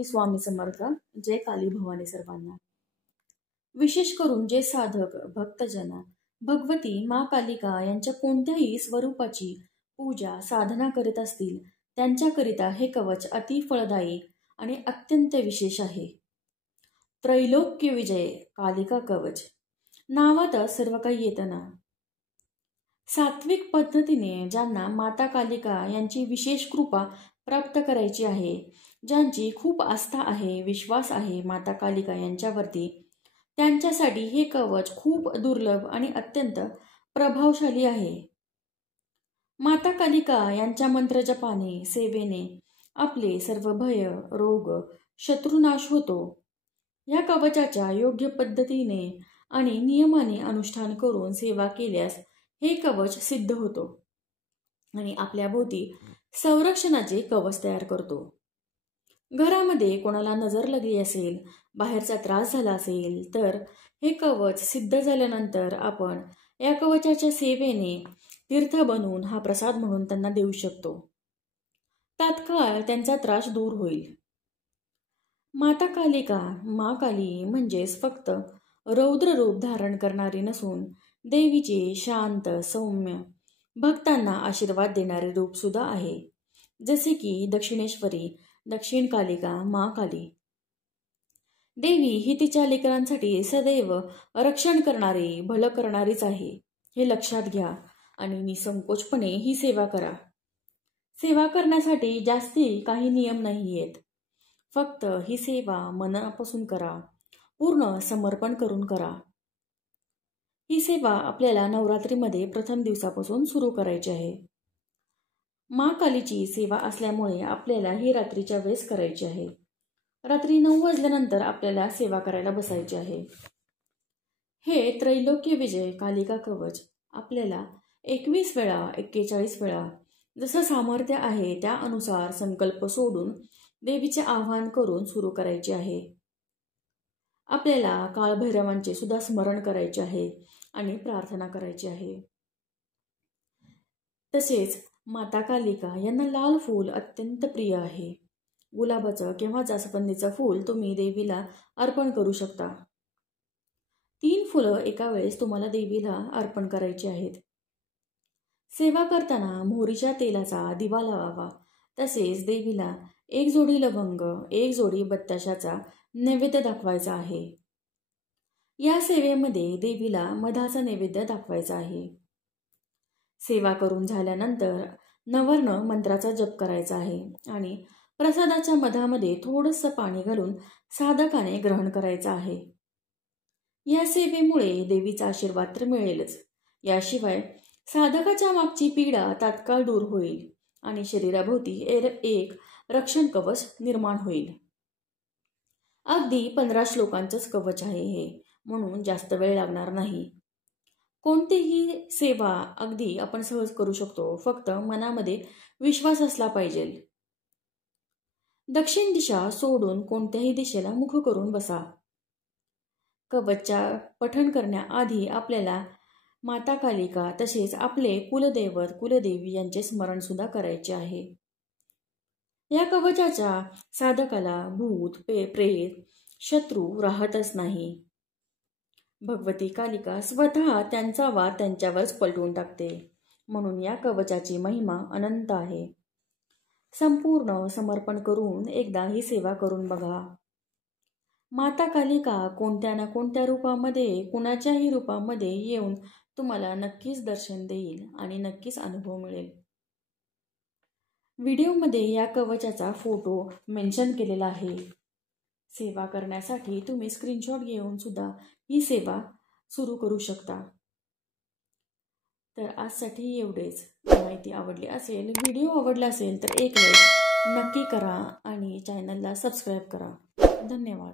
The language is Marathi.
श्री स्वामी समर्थ. जय काली भवानी सर्वांना. विशेष करून जे साधक भक्तजन भगवती मा कालिका यांच्या कोणत्याही स्वरूपाची पूजा साधना करीत असतील त्यांच्याकरिता हे कवच अति फळदायी आणि अत्यंत विशेष आहे. त्रैलोक्य विजय कालिका कवच नावात सर्व काही येतं ना. सात्विक पद्धतीने ज्यांना माता कालिका यांची विशेष कृपा प्राप्त करायची आहे, ज्यांची खूप आस्था आहे, विश्वास आहे माता कालिका यांच्यावरती, त्यांच्यासाठी हे कवच खूप दुर्लभ आणि अत्यंत प्रभावशाली आहे. माता कालिका यांच्या मंत्र जपाने सेवेने आपले सर्व भय रोग शत्रुनाश होतो. या कवचाच्या योग्य पद्धतीने आणि नियमाने अनुष्ठान करून सेवा केल्यास हे कवच सिद्ध होतो आणि आपल्या भोवती संरक्षणाचे कवच तयार करतो. घरामध्ये कोणाला नजर लागली असेल, बाहेरचा त्रास झाला असेल तर हे कवच सिद्ध झाल्यानंतर आपण या कवचाच्या सेवेने तीर्थ बनवून हा प्रसाद म्हणून त्यांना देऊ शकतो. तात्काळ त्यांचा त्रास दूर होईल. माता कालिका मा काली म्हणजेच फक्त रौद्र रूप धारण करणारी नसून देवीचे शांत सौम्य भक्तांना आशीर्वाद देणारे रूप सुद्धा आहे. जसे की दक्षिणेश्वरी दक्षिण कालिका मा काली. देवी ही तिच्या लेकरांसाठी सदैव रक्षण करणारी भलं करणारीच आहे, हे लक्षात घ्या आणि निसंकोचपणे ही सेवा करा. सेवा करण्यासाठी जास्ती काही नियम नाही आहेत. फक्त ही सेवा मनापासून करा, पूर्ण समर्पण करून करा. ही सेवा आपल्याला नवरात्रीमध्ये प्रथम दिवसापासून सुरू करायची आहे. मा कालीची सेवा असल्यामुळे आपल्याला ही रात्रीच्या वेळेस करायची आहे. रात्री 9 वाजल्यानंतर आपल्याला सेवा करायला बसायची आहे. हे त्रैलोक्य विजय कालिका कवच आपल्याला 21 वेळा 41 वेळा जसं सामर्थ्य आहे त्यानुसार संकल्प सोडून देवीचे आवाहन करून सुरू करायचे आहे. आपल्याला काळभैरवांचे सुद्धा स्मरण करायचे आहे आणि प्रार्थना करायची आहे. तसेच माता कालिका यांना लाल फूल अत्यंत प्रिय आहे. गुलाबाचं किंवा जास्वंदीचं फूल तुम्ही देवीला अर्पण करू शकता. 3 फुलं एका वेळेस तुम्हाला देवीला अर्पण करायची आहेत. सेवा करताना मोहरीच्या तेलाचा दिवा लावावा. तसेच देवीला 1 जोडी लवंग 1 जोडी बत्ताशाचा नैवेद्य दाखवायचा आहे. या सेवेमध्ये देवीला मधाचा नैवेद्य दाखवायचा आहे. सेवा करून झाल्यानंतर नवर्ण मंत्राचा जप करायचा आहे आणि प्रसादाच्या मधामध्ये थोडंसं पाणी घालून साधकाने ग्रहण करायचं आहे. या सेवेमुळे देवीचा आशीर्वाद तर मिळेलच, याशिवाय साधकाच्या मागची पीडा तात्काळ दूर होईल आणि शरीराभोवती एक रक्षण कवच निर्माण होईल. अगदी 15 श्लोकांचंच कवच आहे हे, म्हणून जास्त वेळ लागणार नाही. कोणतीही सेवा अगदी आपण सहज करू शकतो, फक्त मनामध्ये विश्वास असला पाहिजे. दक्षिण दिशा सोडून कोणत्याही दिशेला मुख करून बसा. कवचच्या पठण करण्याआधी आपल्याला माता कालिका तसेच आपले कुलदैवत कुलदेवी यांचे स्मरण सुद्धा करायचे आहे. या कवचाच्या साधकाला भूत प्रेत शत्रू राहतच नाही. भगवती कालिका स्वतः त्यांचा वार त्यांच्यावरच पलटून टाकते. म्हणून या कवचाची महिमा अनंत आहे. संपूर्ण समर्पण करून एकदा ही सेवा करून बघा. माता कालिका कोणत्या ना कोणत्या रूपामध्ये कुणाच्याही रूपामध्ये येऊन तुम्हाला नक्कीच दर्शन देईल आणि नक्कीच अनुभव मिळेल. व्हिडिओमध्ये या कवचाचा फोटो मेन्शन केलेला आहे. सेवा करण्यासाठी तुम्ही स्क्रीनशॉट घेऊन सुद्धा ही सेवा सुरू करू शकता. तर आजसाठी एवढेच. माहिती आवडली असेल, व्हिडिओ आवडला असेल तर एक लाईक नक्की करा आणि चॅनलला सबस्क्राईब करा. धन्यवाद.